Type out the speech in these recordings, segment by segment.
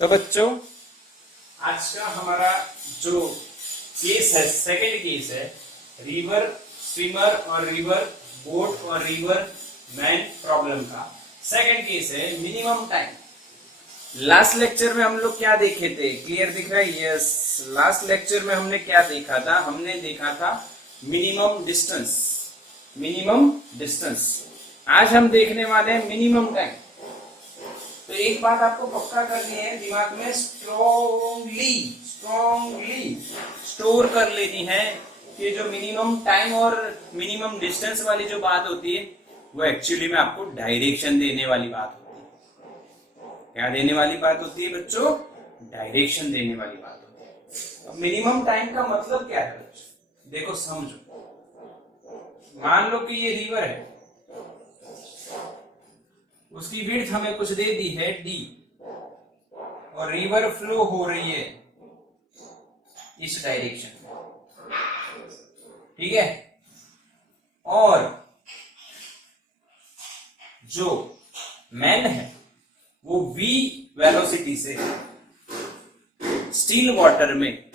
तो बच्चों, आज का हमारा जो केस है, सेकंड केस है, रिवर स्विमर और रिवर बोट और रिवर मैन प्रॉब्लम का सेकंड केस है मिनिमम टाइम। लास्ट लेक्चर में हम लोग क्या देखे थे? क्लियर दिख रहा है? यस। लास्ट लेक्चर में हमने क्या देखा था? हमने देखा था मिनिमम डिस्टेंस। मिनिमम डिस्टेंस आज हम देखने वाले हैं मिनिमम टाइम। तो एक बात आपको पक्का करनी है, दिमाग में स्ट्रॉन्गली स्टोर कर लेनी है कि जो मिनिमम टाइम और मिनिमम डिस्टेंस वाली जो बात होती है वो एक्चुअली में आपको डायरेक्शन देने वाली बात होती है। क्या देने वाली बात होती है बच्चों? डायरेक्शन देने वाली बात होती है। अब मिनिमम टाइम का मतलब क्या है बच्चों? देखो समझो, मान लो कि ये रिवर है, उसकी विड्थ हमें कुछ दे दी है d और रिवर फ्लो हो रही है इस डायरेक्शन में, ठीक है। और जो मैन है वो v वेलोसिटी से स्टिल वाटर में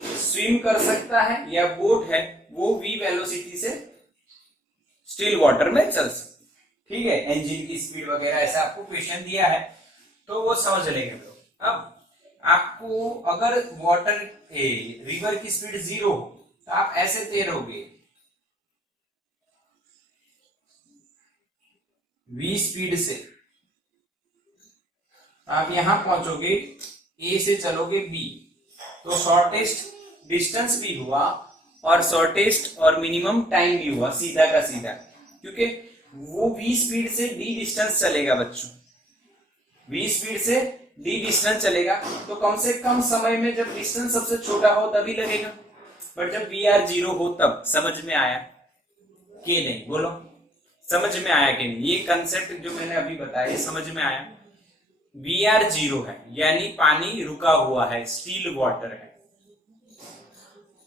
स्विम कर सकता है, या बोट है वो v वेलोसिटी से स्टिल वाटर में चल सकता है, ठीक है। इंजन की स्पीड वगैरह ऐसा आपको क्वेश्चन दिया है तो वो समझ लेंगे लोग। अब आपको अगर रिवर की स्पीड 0 हो तो आप ऐसे तैरोगे, v स्पीड से आप यहां पहुंचोगे, a से चलोगे b, तो शॉर्टेस्ट डिस्टेंस भी हुआ और शॉर्टेस्ट और मिनिमम टाइम भी हुआ, सीधा का सीधा, क्योंकि वो v स्पीड से d डिस्टेंस चलेगा बच्चों। v स्पीड से d डिस्टेंस चलेगा तो कम से कम समय में जब डिस्टेंस सबसे छोटा हो तभी लगेगा, पर जब v r 0 हो तब। समझ में आया कि नहीं? बोलो, समझ में आया कि नहीं? ये कंसेप्ट जो मैंने अभी बताया समझ में आया? v r 0 है यानी पानी रुका हुआ है, स्टिल वाटर है।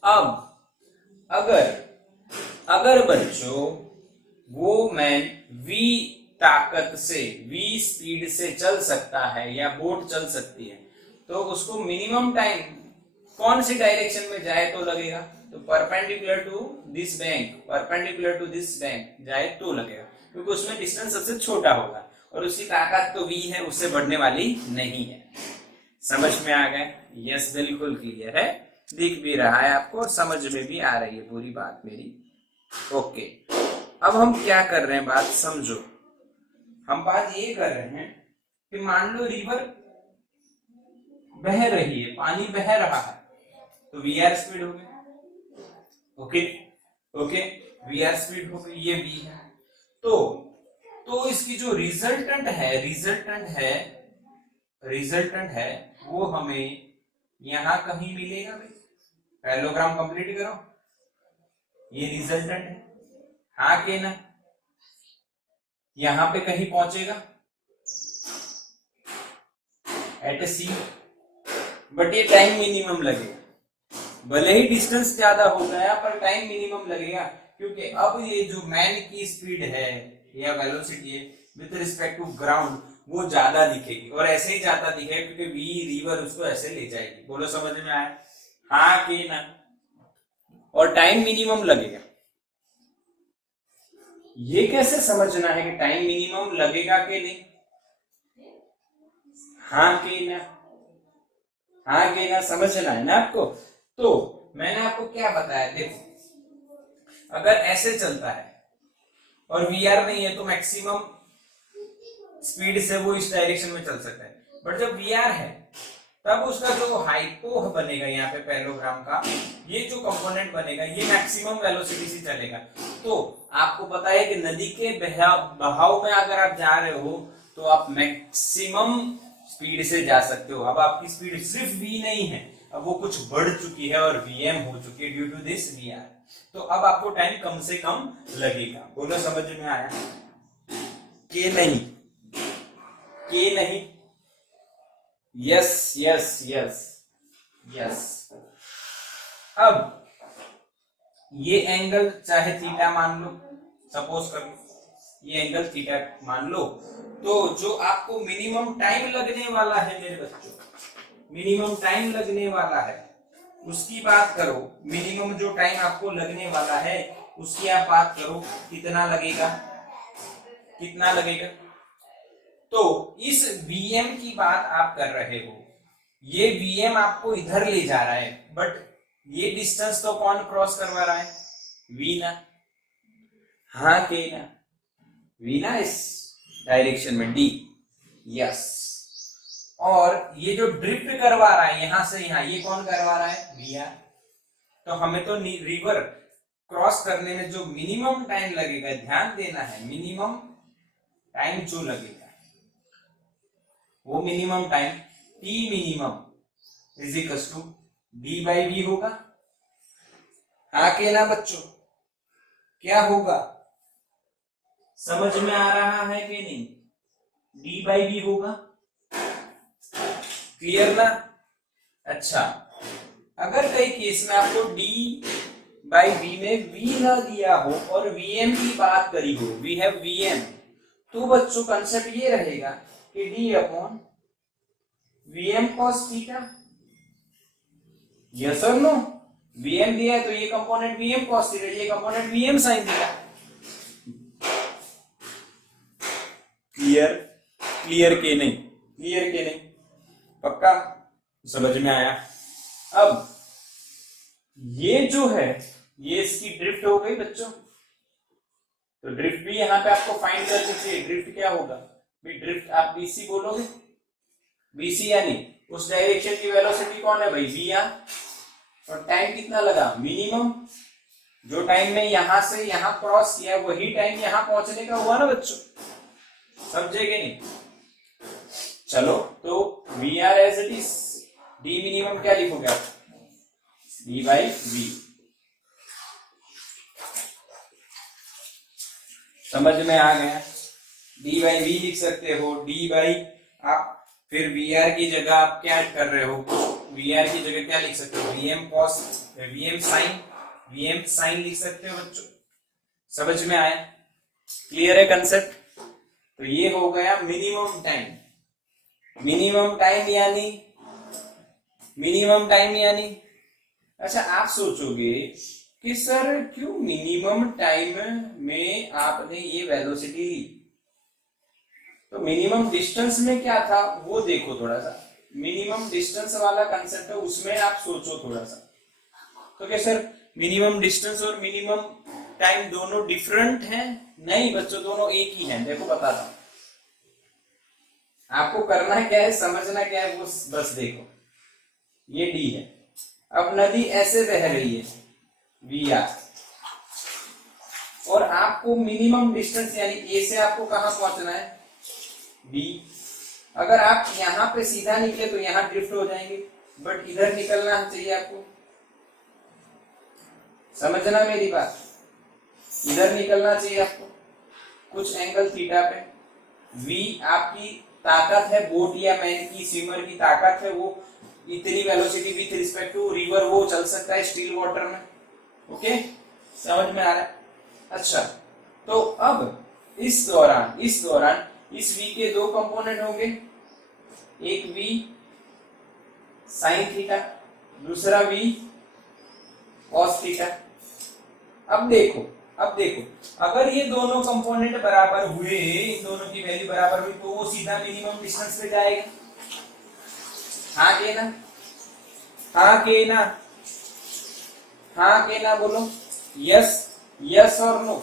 अब अगर बच्चों वो मैन v ताकत से, v स्पीड से चल सकता है या बोट चल सकती है, तो उसको मिनिमम टाइम कौन सी डायरेक्शन में जाए तो लगेगा? तो परपेंडिकुलर टू दिस बैंक जाए तो लगेगा, क्योंकि उसमें डिस्टेंस सबसे छोटा होगा और उसकी ताकत तो v है, उससे बढ़ने वाली नहीं है। समझ में आ गए? यस, बिल्कुल क्लियर है, दिख भी रहा है आपको, समझ में भी आ रही है पूरी बात मेरी। ओके, अब हम क्या कर रहे हैं, बात समझो। हम बात ये कर रहे हैं कि मान लो रिवर बह रही है, पानी बह रहा है, तो वी आर स्पीड हो गई। ओके, वी आर स्पीड हो गई, ये वी है। तो इसकी जो रिजल्टेंट है वो हमें यहां कहीं मिलेगा भाई। पैरेललोग्राम कंप्लीट करो, ये रिजल्टेंट है, हाँ के ना? यहां पे कहीं पहुंचेगा एट सी, बट ये टाइम मिनिमम लगेगा। भले ही डिस्टेंस ज्यादा हो गया पर टाइम मिनिमम लगेगा, क्योंकि अब ये जो मैन की स्पीड है या वेलोसिटी है विद रिस्पेक्ट टू ग्राउंड वो ज्यादा दिखेगी, और ऐसे ही ज्यादा दिखेगा क्योंकि वी रिवर उसको ऐसे ले जाएगी। बोलो, समझ में आया? हाँ कि ना? और टाइम मिनिमम लगेगा। ये कैसे समझना है कि टाइम मिनिमम लगेगा कि नहीं? हाँ कि ना? हाँ कि ना? समझना है ना आपको? तो मैंने आपको क्या बताया, देखो, अगर ऐसे चलता है और वी आर नहीं है तो मैक्सिमम स्पीड से वो इस डायरेक्शन में चल सकता है, बट जब वी आर है तब उसका जो हाइपो बनेगा यहाँ पे पैरेललोग्राम का, ये जो कंपोनेंट बनेगा ये मैक्सिमम वेलोसिटी से चलेगा। तो आपको पता है कि नदी के बहाव में अगर आप जा रहे हो तो आप मैक्सिमम स्पीड से जा सकते हो। अब आपकी स्पीड सिर्फ v नहीं है, अब वो कुछ बढ़ चुकी है और vm हो चुकी है ड्यू टू दिस vr, तो अब आपको टाइम कम से कम लगेगा। बोलो, समझ में आया कि नहीं? कि नहीं? Yes yes yes yes. अब ये एंगल चाहे थीटा मान लो, सपोज कर लो, ये एंगल थीटा मान लो। तो जो आपको मिनिमम टाइम लगने वाला है मेरे बच्चों, मिनिमम टाइम लगने वाला है उसकी बात करो, मिनिमम जो टाइम आपको लगने वाला है उसकी आप बात करो, कितना लगेगा, कितना लगेगा। तो इस Vm की बात आप कर रहे हो, ये Vm आपको इधर ले जा रहा है, बट ये डिस्टेंस तो कौन क्रॉस करवा रहा है, V ना, हाँ के ना, V ना इस डायरेक्शन में D, यस। और ये जो ड्रिफ्ट करवा रहा है यहां से यहां, ये कौन करवा रहा है, Vr। तो हमें तो रिवर क्रॉस करने में जो मिनिमम टाइम लगेगा, ध्यान देना है, मिनिमम टाइम जो लगेगा वो minimum time T minimum is equal to D by V होगा, हाँ के ना बच्चों, क्या होगा, समझ में आ रहा है कि नहीं, D बाई V होगा, क्लियर ना। अच्छा, अगर कई केस में आपको D बाई V में V ना दिया हो और Vm की बात करी हो, वी हैव Vm, तो बच्चों कंसेप्ट ये रहेगा कि D upon Vm cos theta, yes और नो, Vm दिया है तो ये कंपोनेंट Vm cos थीटा, ये component Vm sin theta, clear, clear के नहीं, क्लियर के नहीं, पक्का समझ में आया। अब ये जो है ये इसकी ड्रिफ्ट हो गई बच्चों, तो ड्रिफ्ट भी यहां पे आपको फाइंड करनी चाहिए, ड्रिफ्ट क्या होगा भाई, ड्रिफ्ट आप BC बोलोगे, BC यानी उस डायरेक्शन की वेलोसिटी कौन है भाई, Vr, और टाइम कितना लगा, मिनिमम, जो टाइम में यहां से यहां क्रॉस किया वही टाइम यहां पहुंचने का हुआ ना बच्चों, समझे कि नहीं। चलो तो Vr as it is, D minimum क्या लिखोगे आप, D बाई V, समझ में आ गया, D बाई V लिख सकते हो, D बाई आप फिर Vr की जगह आप क्या कर रहे हो, Vr की जगह क्या लिख सकते हो, Vm cos, Vm sin लिख सकते हो बच्चों, समझ में आया, क्लियर है कंसेप्ट। तो ये हो गया मिनिमम टाइम, मिनिमम टाइम यानी, मिनिमम टाइम यानी, अच्छा आप सोचोगे कि सर क्यों मिनिमम टाइम में आपने ये वेलोसिटी ली, तो मिनिमम डिस्टेंस में क्या था वो देखो थोड़ा सा, मिनिमम डिस्टेंस वाला कंसेप्ट है उसमें आप सोचो थोड़ा सा। तो क्या सर मिनिमम डिस्टेंस और मिनिमम टाइम दोनों डिफरेंट हैं, नहीं बच्चों दोनों एक ही हैं, देखो बताता हूं आपको, करना क्या है, समझना क्या है वो बस देखो, ये D है, अब नदी ऐसे बह रही है Vr, और आपको मिनिमम डिस्टेंस यानी A से आपको कहां पहुंचना है, B, अगर आप यहां पे सीधा निकले तो यहां ड्रिफ्ट हो जाएंगे, बट इधर निकलना चाहिए आपको, समझना मेरी बात, इधर निकलना चाहिए आपको कुछ एंगल थीटा पे, V आपकी ताकत है, बोट या मैन की स्विमर की ताकत है, वो इतनी velocity with respect to river वो चल सकता है स्टिल वाटर में, ओके समझ में आ रहा है। अच्छा तो अब इस दौरान इस V के दो कंपोनेंट होंगे, एक V साइन थीटा, दूसरा V कॉस थीटा। अब देखो अगर ये दोनों कंपोनेंट बराबर हुए, इन दोनों की वैल्यू बराबर हुई, तो वो सीधा मिनिमम डिस्टेंस पे जाएगा, हाँ के ना, हाँ के ना, हाँ के ना बोलो, यस यस और नो,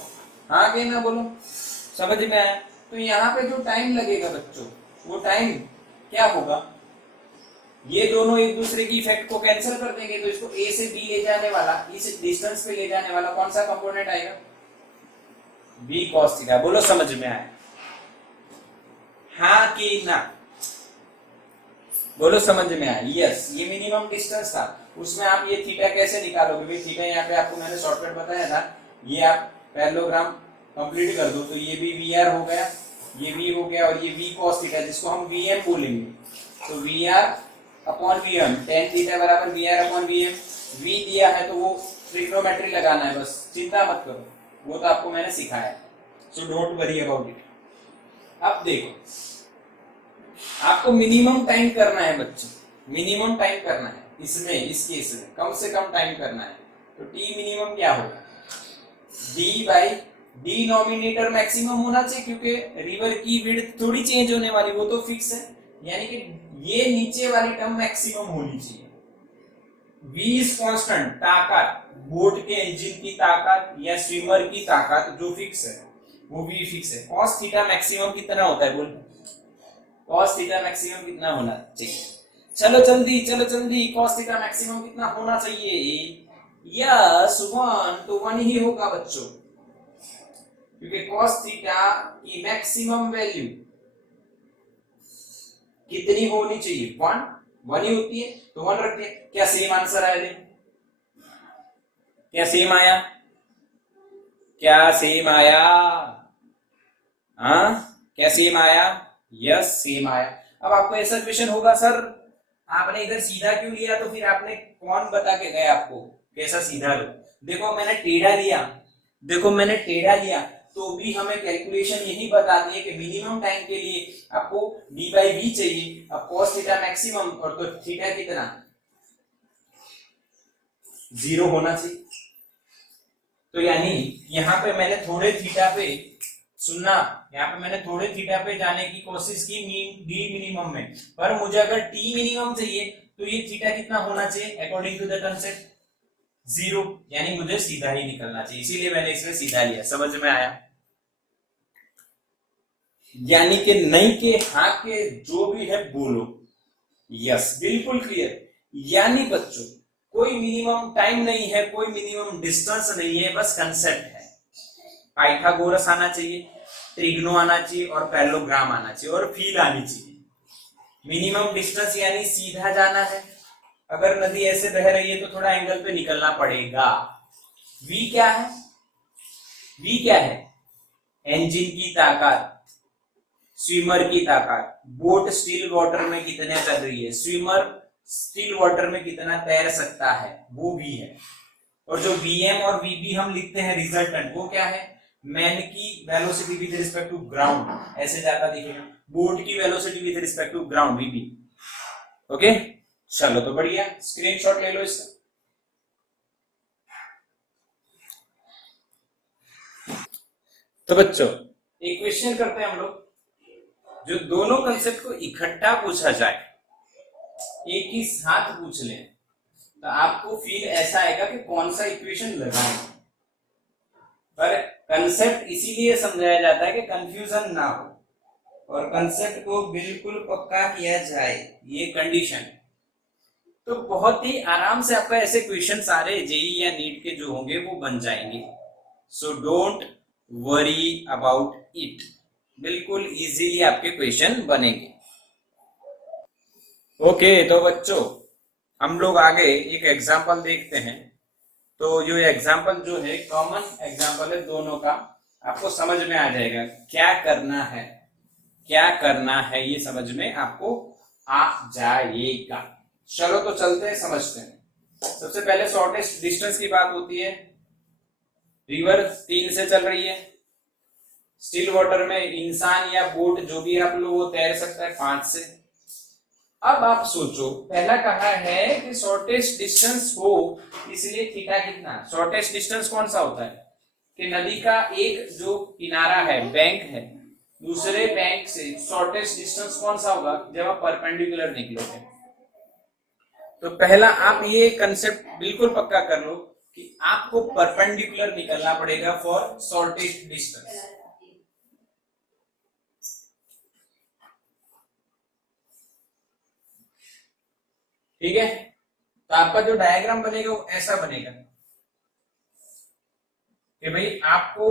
हाँ के ना बोलो, समझ में आया। तो यहाँ पे जो टाइम लगेगा बच्चों, वो टाइम क्या होगा, ये दोनों एक दूसरे की इफेक्ट को कैंसिल कर देंगे, तो इसको A से B ले जाने वाला, इस डिस्टेंस पे ले जाने वाला कौन सा कंपोनेंट आएगा, B cos थीटा, बोलो समझ में आया, हाँ कि ना, बोलो समझ में आया, यस। ये मिनिमम डिस्टेंस था, उसमें आप ये थीटा कैसे निकालोगे भाई, थीटा यहाँ पे आपको मैंने शॉर्टकट बताया था, ये आप पैरेललोग्राम कंप्लीट कर दो, तो ये भी Vr हो गया, ये V हो गया, और ये V cos थीटा जिसको हम Vm बोलेंगे, तो Vr upon Vm, tan theta बराबर Vr अपॉन Vm, V दिया है तो वो ट्रिग्नोमेट्री लगाना है, बस चिंता मत करो, वो तो आपको मैंने सिखाया, so don't worry about it. अब देखो, आपको मिनिमम टाइम करना है बच्चों, मिनिमम टाइम करना है इसमें, इस केस में कम से कम टाइम करना है। तो टी मिनिमम क्या होगा, D by D nominator maximum होना चाहिए, क्योंकि रिवर की विड्थ थोड़ी चेंज होने वाली, वो तो फिक्स है, यानी कि ये नीचे वाली टर्म मैक्सिमम होनी चाहिए। V इज कांस्टेंट, ताकत, बोट के इंजन की ताकत या स्विमर की ताकत जो फिक्स है वो V फिक्स है। cos थीटा मैक्सिमम कितना होता है, बोल cos थीटा मैक्सिमम कितना होना चाहिए, चलो जल्दी cos थीटा मैक्सिमम कितना होना चाहिए, यस 1 तो 1 ही होगा बच्चों, क्योंकि cos थीटा की मैक्सिमम वैल्यू कितनी होनी चाहिए, 1 ही होती है, तो 1 रखते हैं। क्या सेम आंसर आया, देखो क्या सेम आया, क्या सेम आया, हाँ क्या सेम आया, यस सेम आया। अब आपको ऐसा क्वेश्चन होगा, सर आपने इधर सीधा क्यों लिया, तो फिर आपने कौन बता के गया आपको कैसा सीधा लो, देखो मैंने टेढ़ा लिया, देखो मैंने टेढ़ा लिया, तो भी हमें कैलकुलेशन यही बताती है कि मिनिमम टाइम के लिए आपको डी बाई वी चाहिए। अब cos थीटा मैक्सिमम, और तो थीटा कितना 0 होना चाहिए, तो यानी यहाँ पे मैंने थोड़े थीटा पे, सुनना, यहाँ पे मैंने थोड़े थीटा पे जाने की कोशिश की डी मिनिमम में, पर मुझे अगर टी मिनिमम चाहिए तो ये थीटा कितना होना चाहिए अकॉर्डिंग टू द कंसेप्ट 0, यानी मुझे सीधा ही निकलना चाहिए, इसीलिए मैंने इसमें सीधा लिया। समझ में आया, यानी कि नहीं के हाँ के जो भी है बोलो, यस बिल्कुल क्लियर। यानी बच्चों कोई मिनिमम टाइम नहीं है, कोई मिनिमम डिस्टेंस नहीं है, बस कंसेप्ट है। पाइथागोरस आना चाहिए, ट्रिग्नो आना चाहिए और पैरेललोग्राम आना चाहिए और फील आनी चाहिए। मिनिमम डिस्टेंस यानी सीधा जाना है, अगर नदी ऐसे बह रही है तो थोड़ा एंगल पे निकलना पड़ेगा। वी क्या है, वी क्या है, इंजन की ताकत, स्विमर की ताकत, बोट स्टिल वाटर में कितने चल रही है, स्विमर स्टिल वाटर में कितना तैर सकता है, वो भी है। और जो Vm और Vb हम लिखते हैं रिजल्टेंट, वो क्या है, मैन की velocity with respect to ground, ऐसे जाता दिखेगा, बोट की velocity with respect to ground Vb। Okay चलो तो बढ़िया, स्क्रीनशॉट ले लो इसका। तो बच्चों एक क्वेश्चन करते हैं हम लोग, जो दोनों कंसेप्ट को इकट्ठा पूछा जाए, एक ही साथ पूछ लें, तो आपको फील ऐसा आएगा कि कौन सा इक्वेशन लगाएं। पर कंसेप्ट इसीलिए समझाया जाता है कि कंफ्यूजन ना हो और कंसेप्ट को बिल्कुल पक्का किया जाए, ये कंडीशन। तो बहुत ही आराम से आपका ऐसे क्वेश्चन सारे जेई या नीट के जो होंगे वो बन जाएंगे। So don't worry about it, बिल्कुल इजीली आपके क्वेश्चन बनेंगे। ओके तो बच्चों हम लोग आगे एक एग्जाम्पल देखते हैं। तो जो एग्जाम्पल जो है कॉमन एग्जाम्पल है दोनों का, आपको समझ में आ जाएगा क्या करना है, क्या करना है ये समझ में आपको आ जाएगा। चलो तो चलते हैं, समझते हैं। सबसे पहले शॉर्टेस्ट डिस्टेंस की बात होती है, रिवर 3 से चल रही है, स्टिल वाटर में इंसान या बोट जो भी आप लोग वो तैर सकता है 5 से। अब आप सोचो, पहला कहा है कि शॉर्टेस्ट डिस्टेंस हो, इसलिए थीटा कितना, शॉर्टेस्ट डिस्टेंस कौन सा होता है कि नदी का एक जो किनारा है, बैंक है, दूसरे बैंक से शॉर्टेस्ट डिस्टेंस कौन सा होगा जब आप परपेंडिकुलर निकलोगे। तो पहला आप ये कंसेप्ट बिल्कुल पक्का कर लो कि आपको परपेंडिकुलर निकलना पड़ेगा फॉर शॉर्टेस्ट डिस्टेंस। ठीक है, तो आपका जो डायग्राम बनेगा वो ऐसा बनेगा कि भाई आपको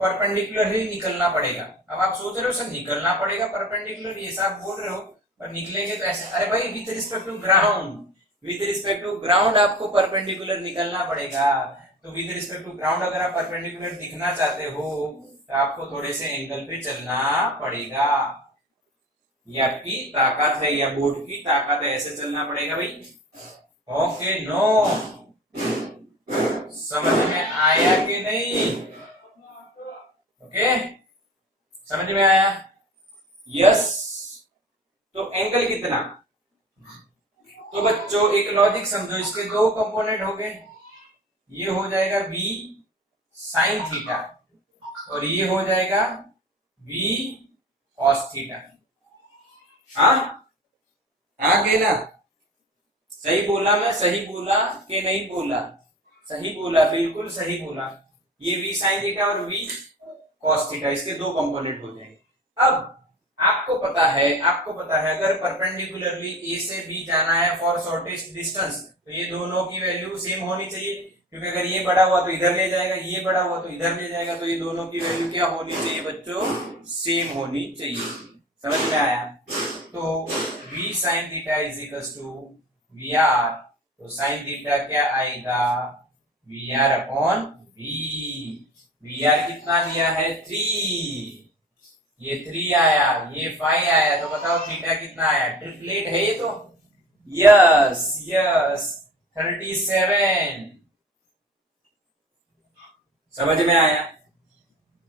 परपेंडिकुलर ही निकलना पड़ेगा। अब आप सोच रहे हो सर निकलना पड़ेगा परपेंडिकुलर, ये सब बोल रहे हो, पर निकलेंगे तो ऐसे, अरे भाई with respect to ground, with respect to ground आपको परपेंडिकुलर निकलना पड़ेगा। तो विथ रिस्पेक्ट टू ग्राउंड अगर आप परपेंडिकुलर दिखना चाहते हो तो आपको थोड़े से एंगल पे चलना पड़ेगा। ये आपकी ताकत है या बोट की ताकत है, ऐसे चलना पड़ेगा भाई। ओके नो, समझ में आया कि नहीं? ओके, समझ में आया? यस। तो एंगल कितना? तो बच्चों एक लॉजिक समझो, इसके दो कंपोनेंट हो गए, ये हो जाएगा v sin थीटा और ये हो जाएगा v cos थीटा। हाँ, आगे ना, सही बोला मैं? सही बोला कि नहीं बोला? सही बोला, बिल्कुल सही बोला। ये v sin थीटा और v cos थीटा, इसके दो कंपोनेंट हो जाएंगे। अब आपको पता है अगर परपेंडिकुलरली a से b जाना है फॉर शॉर्टेस्ट डिस्टेंस, तो ये दोनों की वैल्यू सेम होनी चाहिए, क्योंकि अगर ये बड़ा हुआ तो इधर ले जाएगा, ये बड़ा हुआ तो इधर ले जाएगा, तो ये दोनों की वैल्यू क्या होनी चाहिए बच्चों? सेम होनी चाहिए। समझ में आया? तो v sin theta is equals to vr, तो sin थीटा क्या आएगा? vr upon v। vr कितना दिया है? 3, ये 3 आया, ये 5 आया, तो बताओ थीटा कितना आया? ट्रिपलेट है ये तो। Yes yes, 37। समझ में आया?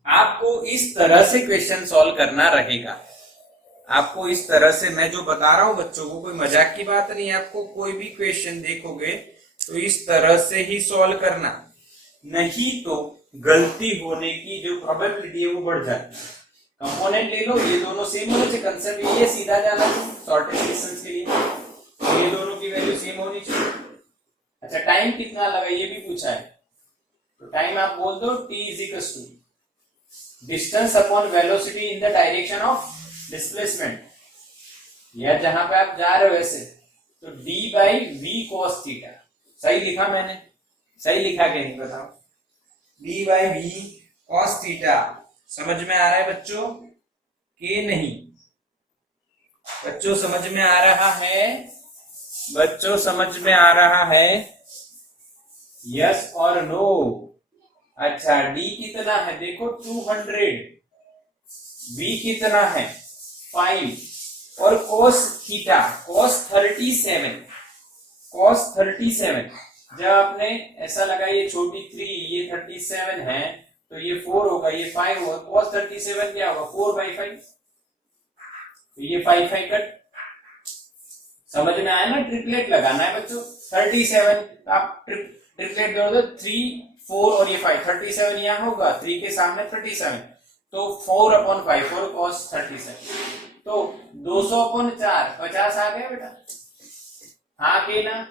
आपको इस तरह से क्वेश्चन सॉल्व करना रहेगा। आपको इस तरह से, मैं जो बता रहा हूं बच्चों को, कोई मजाक की बात नहीं है। आपको कोई भी क्वेश्चन देखोगे तो इस तरह से ही सॉल्व करना, नहीं तो गलती होने की जो प्रोबेबिलिटी है वो बढ़ जाती है। कंपोनेंट ले लो, ये दोनों सेम होने चाहिए, कंसेप्ट ये सीधा जाना शॉर्टेस्ट डिस्टेंस के लिए, तो ये दोनों की वैल्यू सेम होनी चाहिए। अच्छा, टाइम कितना लगा ये भी पूछा है, तो टाइम आप बोल दो t is equals to distance upon velocity in the direction of displacement, या जहां पे आप जा रहे हो ऐसे, तो d by v cos theta. सही लिखा मैंने? सही लिखा कि नहीं बताओ? d by v cos theta. समझ में आ रहा है बच्चों कि नहीं? बच्चों समझ में आ रहा है? बच्चों समझ में आ रहा है? यस और नो? अच्छा, d कितना है देखो 200, v कितना है 5 और cos थीटा cos 37, cos 37। जब आपने ऐसा लगा ये छोटी 3, ये 37 है, तो ये 4 होगा, ये 5 होगा, cos 37 क्या होगा? 4/5, तो ये 5 कट। समझ में आया ना? ट्रिपलेट लगाना है बच्चों। 37 आप ट्रिपलेट जोड़ दो, 3 4 और ये 5, 37 यहाँ होगा, 3 के सामने 37, तो 4/5, 4 cos 37, तो 200/4, 50 आ गया बेटा। हाँ कि ना?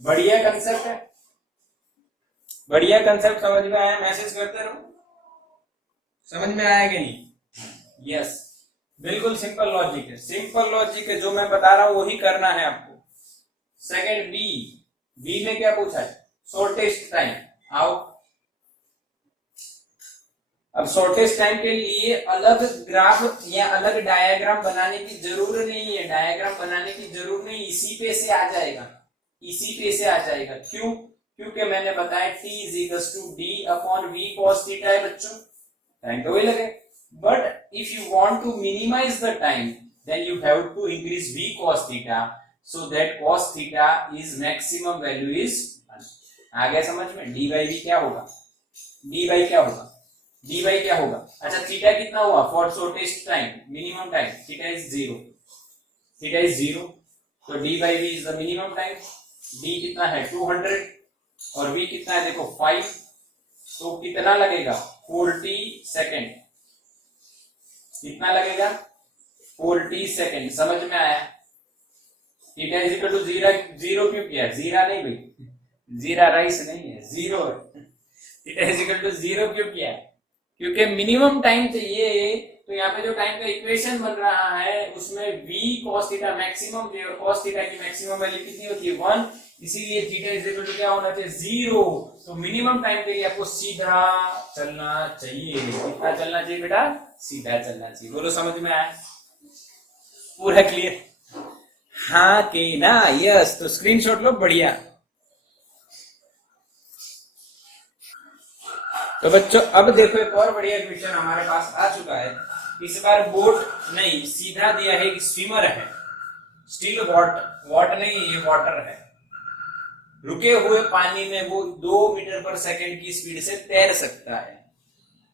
बढ़िया कंसेप्ट है, बढ़िया कंसेप्ट। समझ में आया? मैसेज करते रहो। समझ में आया कि नहीं? यस, बिल्कुल सिंपल लॉजिक है, सिंपल लॉजिक है, जो मैं बता रहा हूं वही करना है आपको। सेकंड बी में क्या पूछा है? Shortest time. आओ, अब शॉर्टेस्ट टाइम के लिए अलग ग्राफ या अलग डायग्राम बनाने की जरूरत नहीं है, डायग्राम बनाने की जरूरत नहीं, इसी पे से आ जाएगा, इसी पे से आ जाएगा। क्यों? क्योंकि मैंने बताया t is equals to d upon v cos theta है बच्चों, टाइम तो वही लगे। But if you want to minimise the time, then you have to increase v cos theta, so that cos theta is maximum value is 1। आ गया समझ में? d by v क्या होगा? d बाई क्या होगा? d बाई क्या होगा? अच्छा, थीटा कितना हुआ for shortest time, minimum time? Theta is 0, theta is 0, तो d by v is the minimum time. d कितना है? 200 और v कितना है देखो 5, तो कितना लगेगा? 40 सेकेंड। कितना लगेगा? 40 सेकेंड। समझ में आया? थीटा इज इक्वल टू 0 क्यों किया? जीरा नहीं भाई, जीरा राइस नहीं है, 0 है। थीटा इज इक्वल टू 0 क्यों किया? क्योंकि मिनिमम टाइम चाहिए, तो यहाँ पे जो टाइम का इक्वेशन बन रहा है उसमें v cos थीटा मैक्सिमम थी और cos थीटा की मैक्सिमम वैल्यू कितनी होती है? 1, इसीलिए थीटा इज इक्वल टू क्या होना चाहिए? 0। तो मिनिमम टाइम के लिए आपको सीधा चलना चाहिए। कितना चलना चाहिए बेटा? सीधा चलना चाहिए। बोलो समझ में आया? पूरा क्लियर? हाँ कि ना? यस। तो स्क्रीनशॉट लो, बढ़िया। तो बच्चों अब देखो, एक और बढ़िया क्वेश्चन हमारे पास आ चुका है। इस बार बोट नहीं, सीधा दिया है, स्विमर है, स्टिल वाटर नहीं, ये वाटर है, रुके हुए पानी में वो 2 मीटर पर सेकंड की स्पीड से तैर सकता है।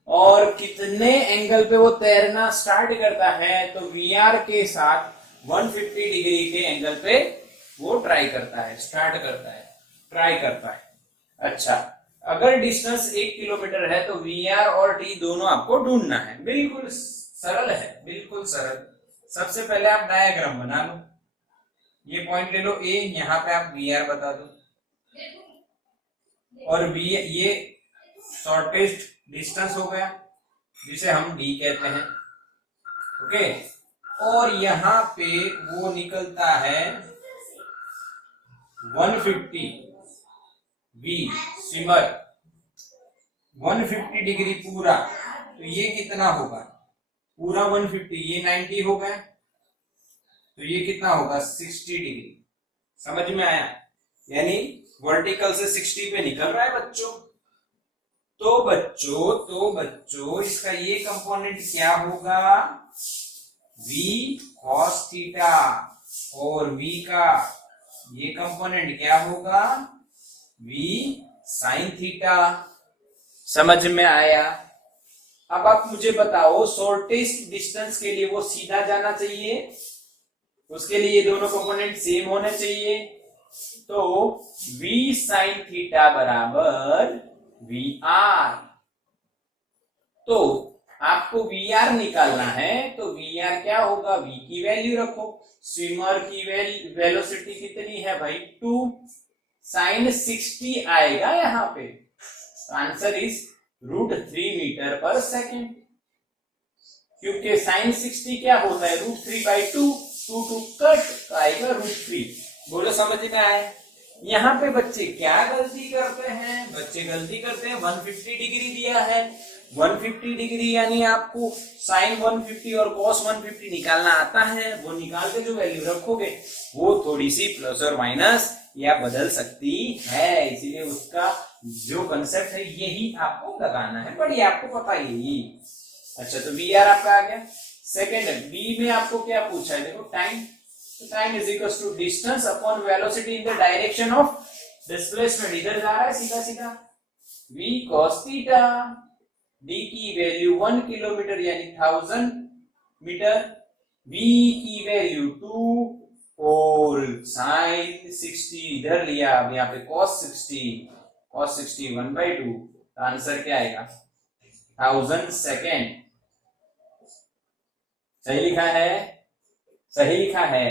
और कितने एंगल पे वो तैरना स्टार्ट करता है, तो वीआर के साथ 150 डिग्री के एंगल पे वो ट्राई करता है, स्टार्ट करता है, ट्राई करता है। अच्छा, अगर डिस्टेंस 1 किलोमीटर है तो वीआर और टी दोनों आपको ढूंढना है। बिल्कुल सरल है, बिल्कुल सरल। सबसे पहले आप डायग्राम बना लो, ये पॉइंट ले लो ए, यहाँ पे आप वीआर बता दो, और वी ये शॉर्टेस्ट डिस्टेंस हो गया जिसे हम डी कहते हैं। ओके, और यहाँ पे वो निकलता है 150 वी स्विमर, 150 डिग्री पूरा, तो ये कितना होगा पूरा 150, ये 90 हो गया, तो ये कितना होगा 60 डिग्री। समझ में आया? यानी वर्टिकल से 60 पे निकल रहा है बच्चों। तो बच्चों इसका ये कंपोनेंट क्या होगा, v cos थीटा, और v का ये कंपोनेंट क्या होगा, v sin थीटा। समझ में आया? अब आप मुझे बताओ, शॉर्टेस्ट डिस्टेंस के लिए वो सीधा जाना चाहिए, उसके लिए ये दोनों कंपोनेंट सेम होने चाहिए। तो v sin थीटा बराबर VR। तो आपको VR निकालना है, तो VR क्या होगा, v की वैल्यू रखो। स्विमर की वेलोसिटी कितनी है भाई, 2 sin 60 आएगा यहाँ पे। आंसर इज √3 मीटर पर सेकेंड, क्योंकि sin 60 क्या होता है, √3/2, 2 कट आएगा √3। बोलो समझ में आया? यहाँ पे बच्चे क्या गलती करते हैं, बच्चे गलती करते हैं 150 डिग्री दिया है, 150 डिग्री यानी आपको साइन 150 और कॉस 150 निकालना आता है, वो निकाल के जो वैल्यू रखोगे वो थोड़ी सी प्लस और माइनस या बदल सकती है, इसीलिए उसका जो कंसेप्ट है यही आपको लगाना है, बढ़िया आपको पता ही। अच्छा, तो वी आर आपका आ गया। सेकेंड बी में आपको क्या पूछा है, देखो time, time is equal to distance upon velocity in the direction of displacement, इधर जा रहा है सीधा सीधा, v cos थीटा, d की वैल्यू 1 किलोमीटर यानी 1000 मीटर, v की वैल्यू 2 और sin 60 इधर लिया, अब यहाँ पे cos 60 1/2, आंसर क्या आएगा 1000 सेकेंड। सही लिखा है, सही लिखा है,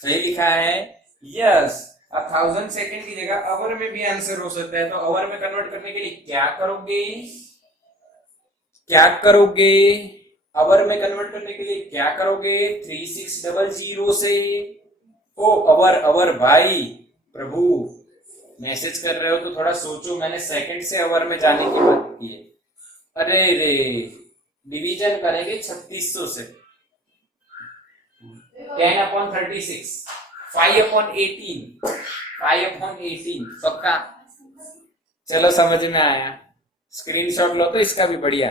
सही लिखा है, यस। अब 1000 सेकेंड की जगह आवर में भी आंसर हो सकता है, तो आवर में कन्वर्ट करने के लिए क्या करोगे, क्या करोगे, आवर में कन्वर्ट करने के लिए क्या करोगे, 3600 से। ओ आवर भाई प्रभु मैसेज कर रहे हो तो थोड़ा सोचो, मैंने सेकंड से आवर में जाने की बात की है। अरे रे, डिवीजन करेंगे 3600 से, 10/36, 5/18, 5/18 पक्का। चलो समझ में आया, स्क्रीनशॉट लो तो इसका भी बढ़िया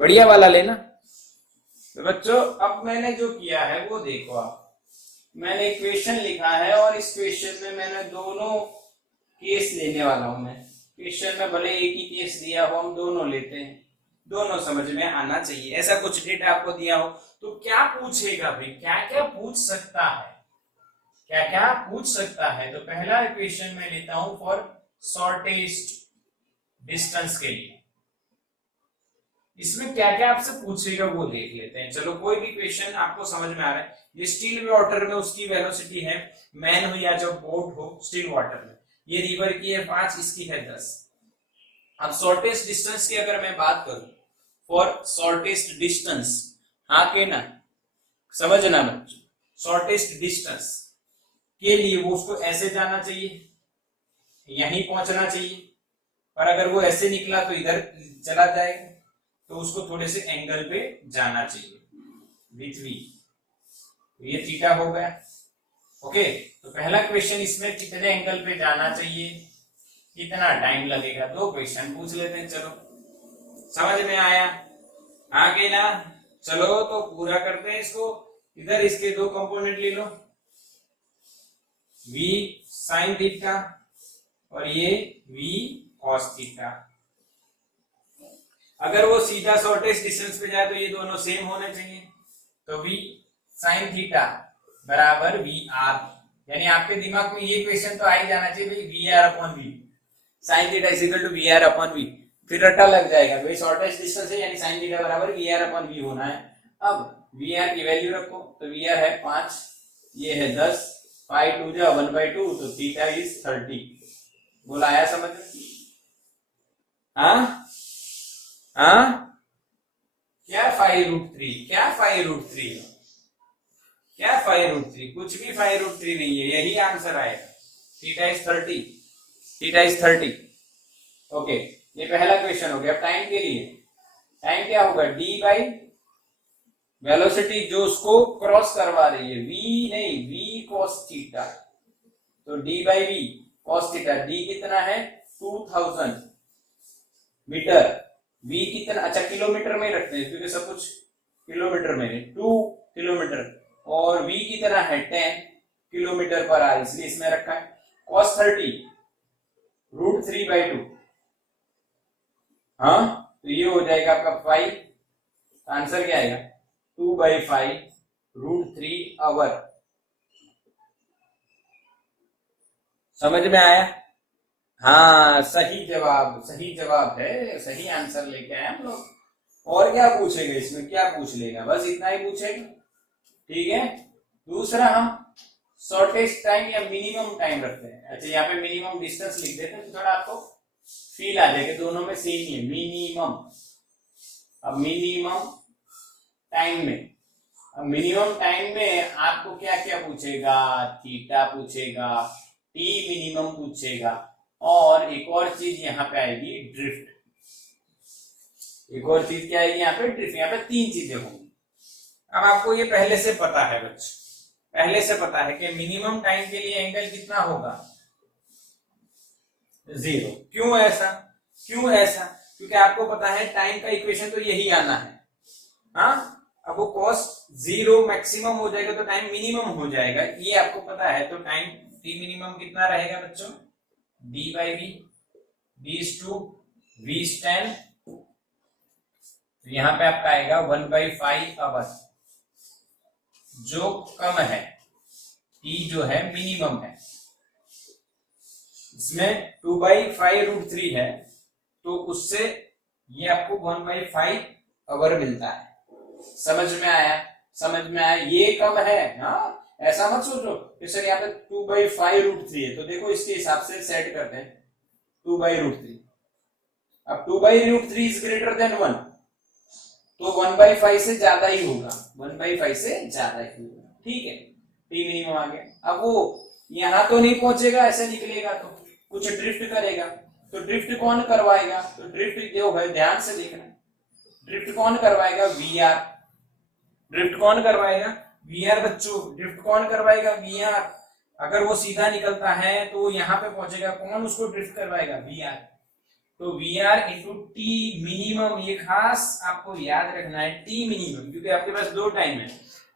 बढ़िया वाला लेना। तो बच्चों अब मैंने जो किया है वो देखो आप, मैंने इक्वेशन लिखा है और इस क्वेश्चन में मैंने दोनों केस लेने वाला हूं। मैं क्वेश्चन में भले एक ही केस दिया हो, हम दोनों लेते हैं, दोनों समझ में आना चाहिए। ऐसा कुछ डेटा आपको दिया हो तो क्या पूछेगा भाई, क्या क्या पूछ सकता है, क्या क्या पूछ सकता है। तो पहला इक्वेशन मैं लेता हूं फॉर शॉर्टेस्ट डिस्टेंस के लिए, इसमें क्या क्या आपसे पूछेगा वो देख लेते हैं। चलो कोई भी क्वेश्चन आपको समझ में आ रहा है, ये स्टिल वाटर में उसकी वेलोसिटी है, मैन हो या जो बोट हो स्टिल वाटर में, ये रिवर की है 5, इसकी है 10। अब शॉर्टेस्ट डिस्टेंस की अगर मैं बात करूं, फॉर शॉर्टेस्ट डिस्टेंस, हाँ के ना, समझना बच्चों, शॉर्टेस्ट डिस्टेंस के लिए वो उसको ऐसे जाना चाहिए, यहीं पहुंचना चाहिए, पर अगर वो ऐसे निकला तो इधर चला जाएगा, तो उसको थोड़े से एंगल पे जाना चाहिए विथ v, तो ये थीटा हो गया। ओके, तो पहला क्वेश्चन इसमें कितने एंगल पे जाना चाहिए, कितना टाइम लगेगा, दो क्वेश्चन पूछ लेते हैं। चलो समझ में आया, आगे ना, चलो तो पूरा करते हैं इसको। इधर इसके दो कंपोनेंट ले लो, v sin थीटा और ये v cos थीटा। अगर वो सीधा शॉर्टेस्ट डिस्टेंस पे जाए तो ये दोनों सेम होने चाहिए, तो v sin थीटा बराबर वी आर, यानी आपके दिमाग में ये क्वेश्चन तो आ ही जाना चाहिए भाई V R upon V, sine theta is equal to V R upon V, फिर रट्टा लग जाएगा भाई शॉर्टेस्ट डिस्टेंस है यानी साइन थीटा बराबर वी आर अपॉन वी होना है। अब वी आर की वैल्यू रखो, तो वी आर है 5, ये है 10, 5 2 जा 1/2, तो थीटा इज 30। बोला आया समझ में? हाँ हाँ, क्या 5√3, क्या 5√3, क्या 5√3, कुछ भी 5√3 नहीं है, यही आंसर आएगा। Theta is 30, theta is 30। Okay, ये पहला क्वेश्चन हो गया। अब टाइम के लिए, टाइम क्या होगा, डी बाई वेलोसिटी जो उसको क्रॉस करवा रही है, v नहीं v cos थीटा, तो d by V cos theta, d कितना है 2000 मीटर, v कितना, अच्छा किलोमीटर में ही रखते हैं क्योंकि सब कुछ किलोमीटर में है, 2 किलोमीटर, और v कितना है 10 किलोमीटर पर आवर, इसलिए इसमें रखा है। cos 30 √3/2, हाँ तो ये हो जाएगा आपका 5, आंसर क्या आएगा 2/5 √3 आवर। समझ में आया? हाँ सही जवाब, सही जवाब है, सही आंसर लेके आए हम लोग। और क्या पूछेगा इसमें, क्या पूछ लेगा, बस इतना ही पूछेगा, ठीक है। दूसरा हम शॉर्टेस्ट टाइम या मिनिमम टाइम रखते हैं। अच्छा यहाँ पे मिनिमम डिस्टेंस लिख देते हैं तो थोड़ा आपको फील आ जाएगा, दोनों में सेम ही है मिनिमम। अब मिनिमम टाइम में, अब मिनिमम टाइम में आपको क्या क्या पूछेगा, थीटा पूछेगा, टी मिनिमम पूछेगा, और एक और चीज यहाँ पे आएगी ड्रिफ्ट। एक और चीज क्या आएगी यहाँ पे, ड्रिफ्ट। यहाँ पे 3 चीजें होंगी। अब आपको ये पहले से पता है बच्चों, पहले से पता है कि मिनिमम टाइम के लिए एंगल कितना होगा 0। क्यों ऐसा, क्यों ऐसा, क्योंकि आपको पता है टाइम का इक्वेशन तो यही आना है। हाँ अब वो cos 0 मैक्सिमम हो जाएगा तो टाइम मिनिमम हो जाएगा, ये आपको पता है। तो टाइम टी मिनिमम कितना रहेगा बच्चों, d by V, v is 2, v is 10, तो यहां पे आपका आएगा 1/5 आवर, जो कम है, t जो है मिनिमम है। इसमें 2/5√3 है, तो उससे ये आपको 1/5 आवर मिलता है। समझ में आया, समझ में आया, ये कम है। हाँ ऐसा मत सोचो कि सर यहाँ पे 2/5√3 है, तो देखो इसके हिसाब से सेट करते हैं 2/√3। अब 2/√3 इज ग्रेटर देन 1, तो 1/5 से ज्यादा ही होगा, 1/5 से ज्यादा ही होगा, ठीक है। टी मिनिमम आ गया। अब वो यहां तो नहीं पहुंचेगा, ऐसे निकलेगा तो कुछ ड्रिफ्ट करेगा, तो ड्रिफ्ट कौन करवाएगा, तो ड्रिफ्ट जो है ध्यान से देखना, ड्रिफ्ट कौन करवाएगा, वी आर। ड्रिफ्ट कौन करवाएगा, वी आर बच्चों, ड्रिफ्ट कौन करवाएगा, वी आर। अगर वो सीधा निकलता है तो यहाँ पे पहुंचेगा, कौन उसको ड्रिफ्ट करवाएगा, वी आर। तो V R into T minimum, ये खास आपको याद रखना है, टी मिनिमम, क्योंकि आपके पास 2 टाइम है।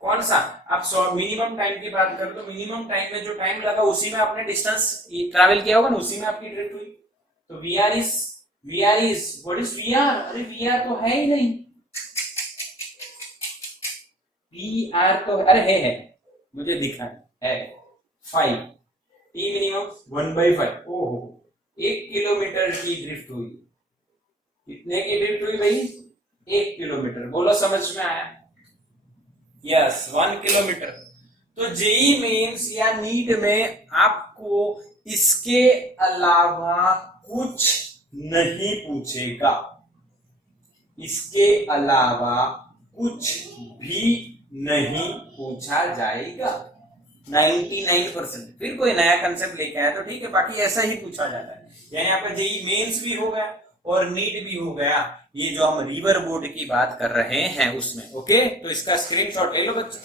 कौन सा, आप मिनिमम टाइम की बात करो तो मिनिमम टाइम में जो टाइम लगा उसी में आपने डिस्टेंस ट्रैवल किया होगा ना, उसी में आपकी ड्रिफ्ट हुई। तो V R is what is V R, अरे वी आर तो है ही नहीं, वी आर तो अरे है, मुझे दिखा है 5, टी मिनिमम 1/5। ओहो 1 किलोमीटर की ड्रिफ्ट हुई। कितने की ड्रिफ्ट हुई भाई, 1 किलोमीटर। बोलो समझ में आया, यस 1 किलोमीटर। तो जेई मेंस या नीट में आपको इसके अलावा कुछ नहीं पूछेगा, इसके अलावा कुछ भी नहीं पूछा जाएगा 99%। फिर कोई नया कंसेप्ट लेके आया तो ठीक है, बाकी ऐसा ही पूछा जाता है। यानी यहाँ पे जेई मेंस भी हो गया और नीट भी हो गया, ये जो हम रिवर बोर्ड की बात कर रहे हैं उसमें। ओके, तो इसका स्क्रीनशॉट ले लो बच्चों।